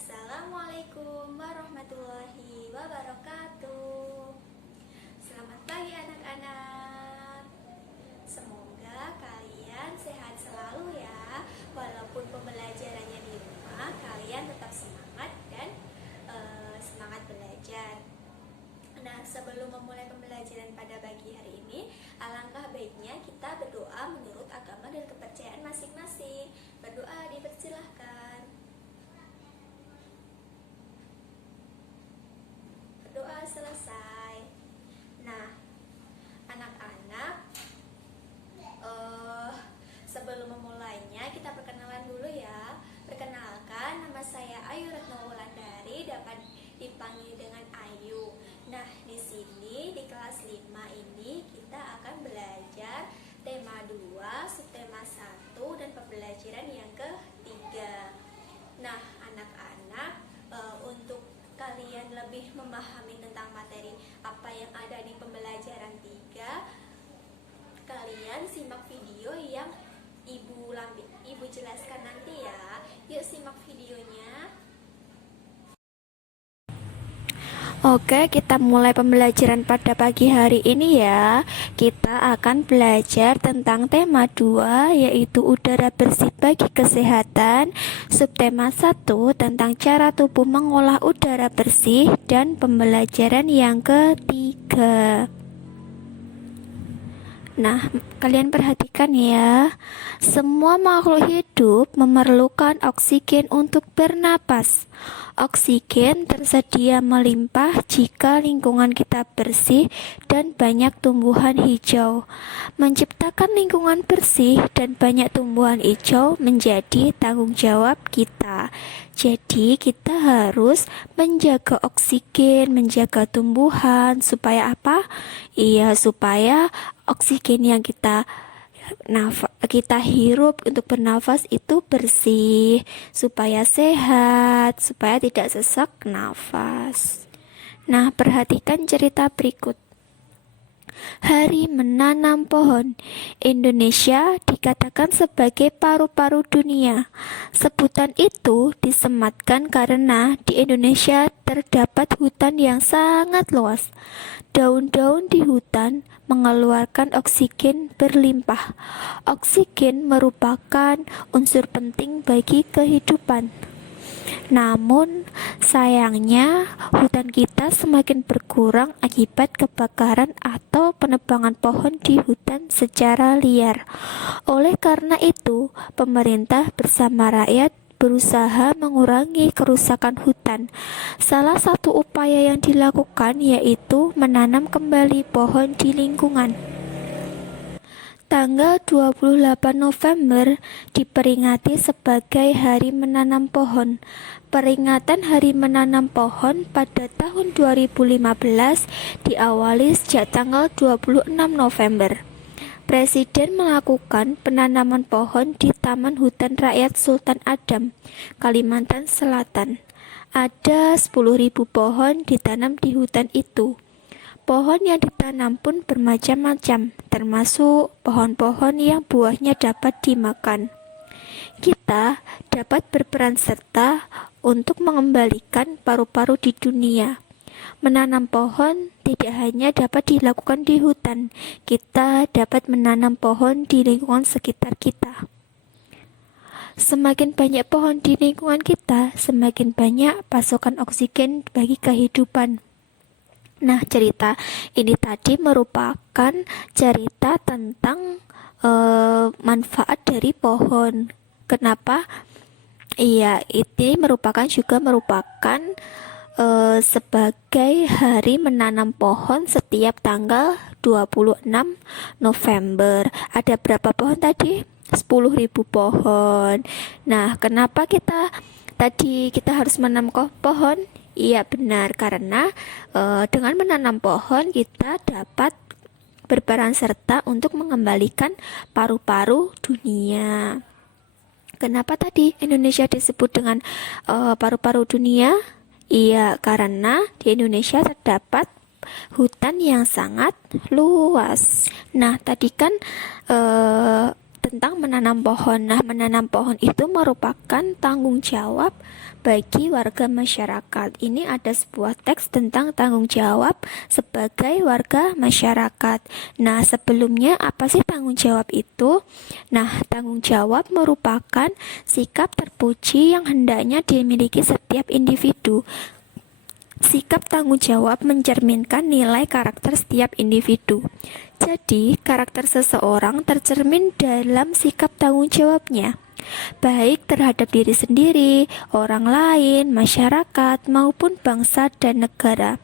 Assalamualaikum warahmatullahi wabarakatuh. Selamat pagi anak-anak. Semoga kalian sehat selalu ya. Walaupun pembelajarannya di rumah, kalian tetap semangat dan semangat belajar. Nah, sebelum memulai pembelajaran pada pagi hari ini, alangkah baiknya kita berdoa menurut agama dan kepercayaan masing-masing. Berdoa dipersilahkan. Doa selesai. Nah, anak-anak, sebelum memulainya kita perkenalan dulu ya. Perkenalkan, nama saya Ayu Retno Wulandari, dapat dipanggil dengan Ayu. Nah, di sini di kelas 5 ini kita akan belajar tema 2, subtema 1 dan pembelajaran yang ketiga. Nah, anak-anak, untuk kalian lebih memahami tentang materi apa yang ada di pembelajaran 3, kalian simak video yang ibu jelaskan nanti ya. Yuk simak videonya. Oke, kita mulai pembelajaran pada pagi hari ini ya. Kita akan belajar tentang tema 2, yaitu udara bersih bagi kesehatan. Subtema 1 tentang cara tubuh mengolah udara bersih, dan pembelajaran yang ketiga. Nah, kalian perhatikan ya. Semua makhluk hidup memerlukan oksigen untuk bernapas. Oksigen tersedia melimpah jika lingkungan kita bersih dan banyak tumbuhan hijau. Menciptakan lingkungan bersih dan banyak tumbuhan hijau menjadi tanggung jawab kita. Jadi kita harus menjaga oksigen, menjaga tumbuhan, supaya apa? Iya, supaya oksigen yang kita hirup untuk bernafas itu bersih, supaya sehat, supaya tidak sesak nafas. Nah, perhatikan cerita berikut. Hari menanam pohon. Indonesia dikatakan sebagai paru-paru dunia. Sebutan itu disematkan karena di Indonesia terdapat hutan yang sangat luas. Daun-daun di hutan mengeluarkan oksigen berlimpah. Oksigen merupakan unsur penting bagi kehidupan. Namun, sayangnya hutan kita semakin berkurang akibat kebakaran atau penebangan pohon di hutan secara liar. Oleh karena itu, pemerintah bersama rakyat berusaha mengurangi kerusakan hutan. Salah satu upaya yang dilakukan yaitu menanam kembali pohon di lingkungan. Tanggal 28 November diperingati sebagai Hari Menanam Pohon. Peringatan Hari Menanam Pohon pada tahun 2015 diawali sejak tanggal 26 November. Presiden melakukan penanaman pohon di Taman Hutan Rakyat Sultan Adam, Kalimantan Selatan. Ada 10.000 pohon ditanam di hutan itu. Pohon yang ditanam pun bermacam-macam, termasuk pohon-pohon yang buahnya dapat dimakan. Kita dapat berperan serta untuk mengembalikan paru-paru di dunia. Menanam pohon tidak hanya dapat dilakukan di hutan, kita dapat menanam pohon di lingkungan sekitar kita. Semakin banyak pohon di lingkungan kita, semakin banyak pasokan oksigen bagi kehidupan. Nah, cerita ini tadi merupakan cerita tentang manfaat dari pohon. Kenapa? Iya, ini merupakan sebagai hari menanam pohon setiap tanggal 26 November. Ada berapa pohon tadi? 10.000 pohon. Nah, kenapa kita harus menanam pohon? Iya benar, karena dengan menanam pohon kita dapat berperan serta untuk mengembalikan paru-paru dunia. Kenapa tadi Indonesia disebut dengan paru-paru dunia? Iya, karena di Indonesia terdapat hutan yang sangat luas. Nah, tadi kan tentang menanam pohon. Nah, menanam pohon itu merupakan tanggung jawab bagi warga masyarakat. Ini ada sebuah teks tentang tanggung jawab sebagai warga masyarakat. Nah, sebelumnya apa sih tanggung jawab itu? Nah, tanggung jawab merupakan sikap terpuji yang hendaknya dimiliki setiap individu. Sikap tanggung jawab mencerminkan nilai karakter setiap individu. Jadi, karakter seseorang tercermin dalam sikap tanggung jawabnya, baik terhadap diri sendiri, orang lain, masyarakat, maupun bangsa dan negara.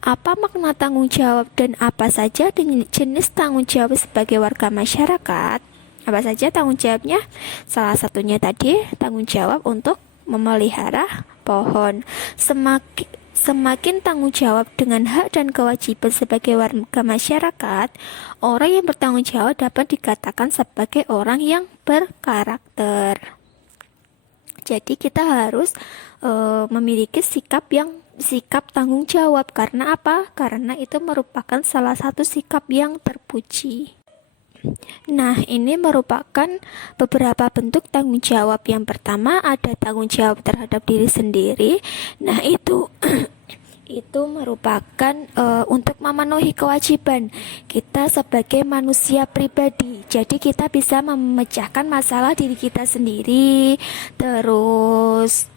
Apa makna tanggung jawab dan apa saja jenis tanggung jawab sebagai warga masyarakat? Apa saja tanggung jawabnya? Salah satunya tadi tanggung jawab untuk memelihara pohon. Semakin tanggung jawab dengan hak dan kewajiban sebagai warga masyarakat, orang yang bertanggung jawab dapat dikatakan sebagai orang yang berkarakter. Jadi kita harus memiliki sikap tanggung jawab. Karena apa? Karena itu merupakan salah satu sikap yang terpuji. Nah, ini merupakan beberapa bentuk tanggung jawab. Yang pertama ada tanggung jawab terhadap diri sendiri. Nah, itu itu merupakan untuk memenuhi kewajiban kita sebagai manusia pribadi. Jadi kita bisa memecahkan masalah diri kita sendiri. Terus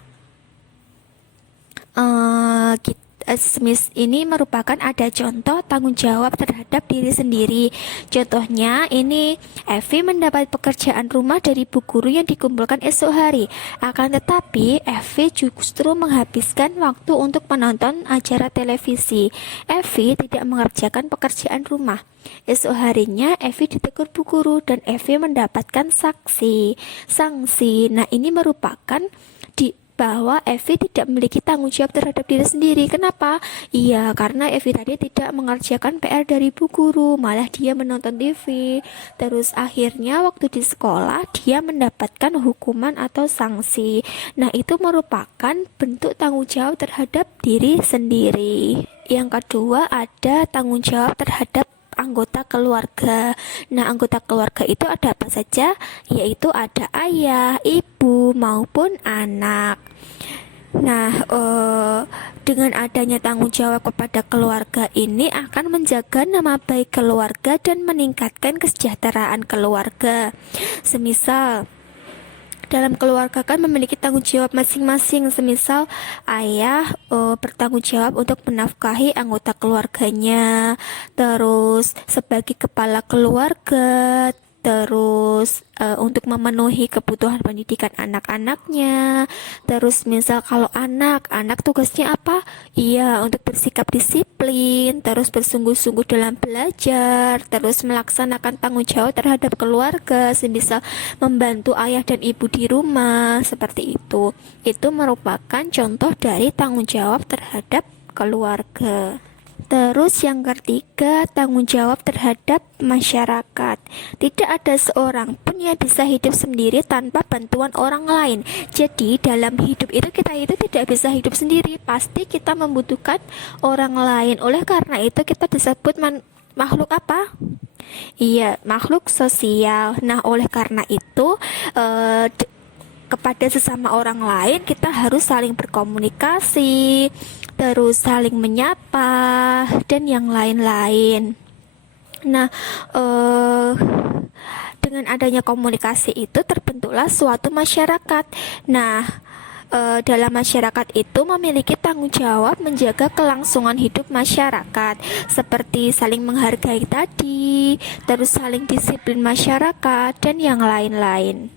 ini merupakan ada contoh tanggung jawab terhadap diri sendiri. Contohnya ini Evi mendapat pekerjaan rumah dari bu guru yang dikumpulkan esok hari. Akan tetapi Evi justru menghabiskan waktu untuk menonton acara televisi. Evi tidak mengerjakan pekerjaan rumah. Esok harinya Evi ditegur bu guru dan Evi mendapatkan sanksi. Nah, ini merupakan bahwa Evi tidak memiliki tanggung jawab terhadap diri sendiri. Kenapa? Iya, karena Evi tadi tidak mengerjakan PR dari bu guru, malah dia menonton TV. Terus akhirnya waktu di sekolah dia mendapatkan hukuman atau sanksi. Nah, itu merupakan bentuk tanggung jawab terhadap diri sendiri. Yang kedua ada tanggung jawab terhadap anggota keluarga. Nah, anggota keluarga itu ada apa saja? Yaitu ada ayah, ibu, maupun anak. Nah, dengan adanya tanggung jawab kepada keluarga ini akan menjaga nama baik keluarga dan meningkatkan kesejahteraan keluarga. Semisal dalam keluarga kan memiliki tanggung jawab masing-masing. Semisal ayah bertanggung jawab untuk menafkahi anggota keluarganya, terus sebagai kepala keluarga, terus untuk memenuhi kebutuhan pendidikan anak-anaknya. Terus misal kalau anak tugasnya apa? Iya, untuk bersikap disiplin, terus bersungguh-sungguh dalam belajar, terus melaksanakan tanggung jawab terhadap keluarga, semisal membantu ayah dan ibu di rumah, seperti itu. Itu merupakan contoh dari tanggung jawab terhadap keluarga. Terus yang ketiga, tanggung jawab terhadap masyarakat. Tidak ada seorang pun yang bisa hidup sendiri tanpa bantuan orang lain. Jadi dalam hidup itu kita itu tidak bisa hidup sendiri. Pasti kita membutuhkan orang lain. Oleh karena itu kita disebut makhluk apa? Iya, makhluk sosial. Nah, oleh karena itu kepada sesama orang lain kita harus saling berkomunikasi, terus saling menyapa dan yang lain-lain. Nah, dengan adanya komunikasi itu terbentuklah suatu masyarakat. Nah, dalam masyarakat itu memiliki tanggung jawab menjaga kelangsungan hidup masyarakat, seperti saling menghargai tadi, terus saling disiplin masyarakat dan yang lain-lain.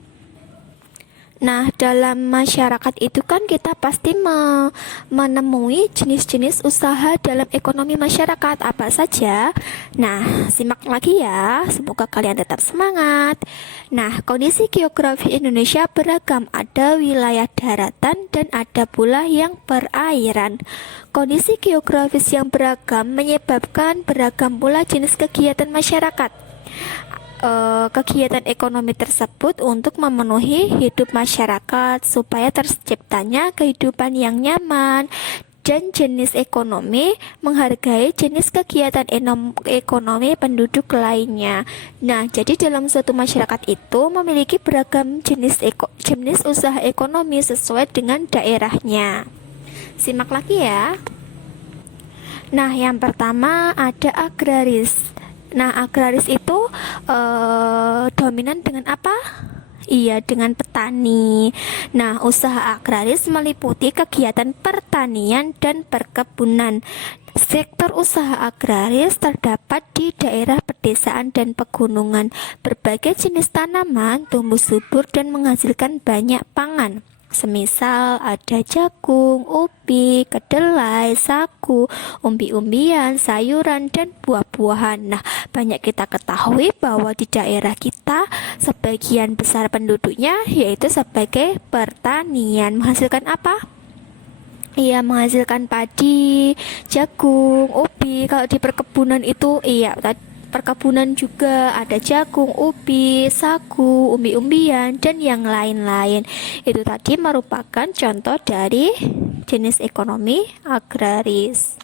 Nah, dalam masyarakat itu kan kita pasti menemui jenis-jenis usaha dalam ekonomi masyarakat apa saja. Nah, simak lagi ya, semoga kalian tetap semangat. Nah, kondisi geografi Indonesia beragam, ada wilayah daratan dan ada pula yang perairan. Kondisi geografis yang beragam menyebabkan beragam pula jenis kegiatan masyarakat. Kegiatan ekonomi tersebut untuk memenuhi hidup masyarakat supaya terciptanya kehidupan yang nyaman dan jenis ekonomi menghargai jenis kegiatan ekonomi penduduk lainnya. Nah, jadi dalam suatu masyarakat itu memiliki beragam jenis usaha ekonomi sesuai dengan daerahnya. Simak lagi ya. Nah, yang pertama ada agraris. Nah, agraris itu dominan dengan apa? Iya, dengan petani. Nah, usaha agraris meliputi kegiatan pertanian dan perkebunan. Sektor usaha agraris terdapat di daerah pedesaan dan pegunungan. Berbagai jenis tanaman tumbuh subur dan menghasilkan banyak pangan. Semisal ada jagung, ubi, kedelai, sagu, umbi-umbian, sayuran, dan buah-buahan. Nah, banyak kita ketahui bahwa di daerah kita sebagian besar penduduknya yaitu sebagai pertanian. Menghasilkan apa? Iya, menghasilkan padi, jagung, ubi. Kalau di perkebunan itu, iya, perkebunan juga ada jagung, ubi, sagu, umbi-umbian, dan yang lain-lain. Itu tadi merupakan contoh dari jenis ekonomi agraris.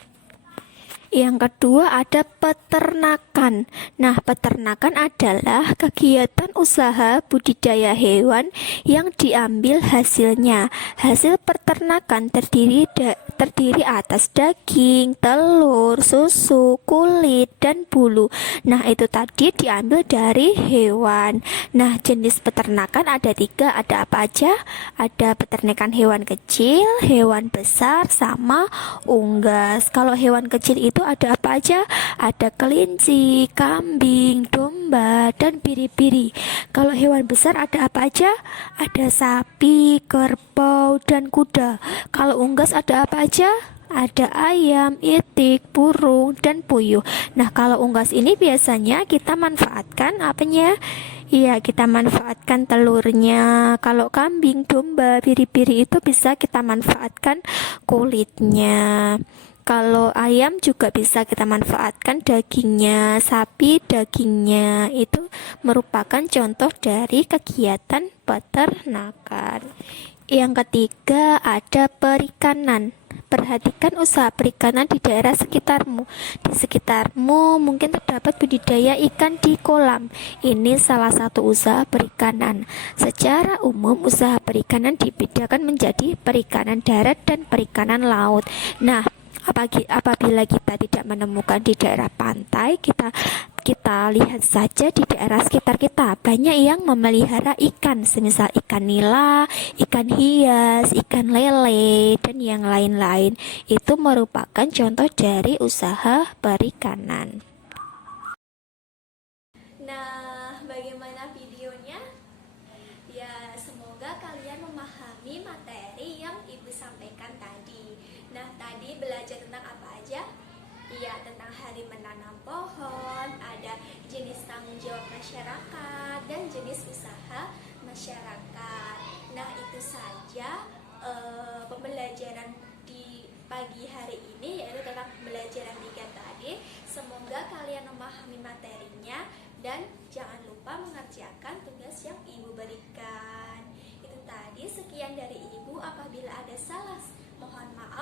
Yang kedua ada peternakan. Nah, peternakan adalah kegiatan usaha budidaya hewan yang diambil hasilnya. Hasil peternakan terdiri atas daging, telur, susu, kulit, dan bulu. Nah, itu tadi diambil dari hewan. Nah, jenis peternakan ada 3. Ada apa aja? Ada peternakan hewan kecil, hewan besar, sama unggas. Kalau hewan kecil itu ada apa aja? Ada kelinci, kambing, domba, dan biri-biri. Kalau hewan besar ada apa aja? Ada sapi, kerbau, dan kuda. Kalau unggas ada apa aja? Ada ayam, itik, burung, dan puyuh. Nah, kalau unggas ini biasanya kita manfaatkan apanya? Iya, kita manfaatkan telurnya. Kalau kambing, domba, biri-biri itu bisa kita manfaatkan kulitnya. Kalau ayam juga bisa kita manfaatkan dagingnya, sapi dagingnya. Itu merupakan contoh dari kegiatan peternakan. Yang ketiga ada perikanan. Perhatikan usaha perikanan di daerah sekitarmu. Di sekitarmu mungkin terdapat budidaya ikan di kolam. Ini salah satu usaha perikanan. Secara umum usaha perikanan dibedakan menjadi perikanan darat dan perikanan laut. Nah, apabila kita tidak menemukan di daerah pantai, kita lihat saja di daerah sekitar kita banyak yang memelihara ikan, semisal ikan nila, ikan hias, ikan lele, dan yang lain-lain. Itu merupakan contoh dari usaha perikanan. Nah, bagaimana videonya? Ya, semoga kalian memahami materi yang Ibu sampaikan tadi. Nah, tadi belajar tentang apa aja? Iya, tentang hari menanam pohon, ada jenis tanggung jawab masyarakat, dan jenis usaha masyarakat. Nah, itu saja pembelajaran di pagi hari ini, yaitu tentang pembelajaran 3 tadi. Semoga kalian memahami materinya dan jangan lupa mengerjakan tugas yang Ibu berikan. Itu tadi, sekian dari Ibu. Apabila ada salah, mohon maaf.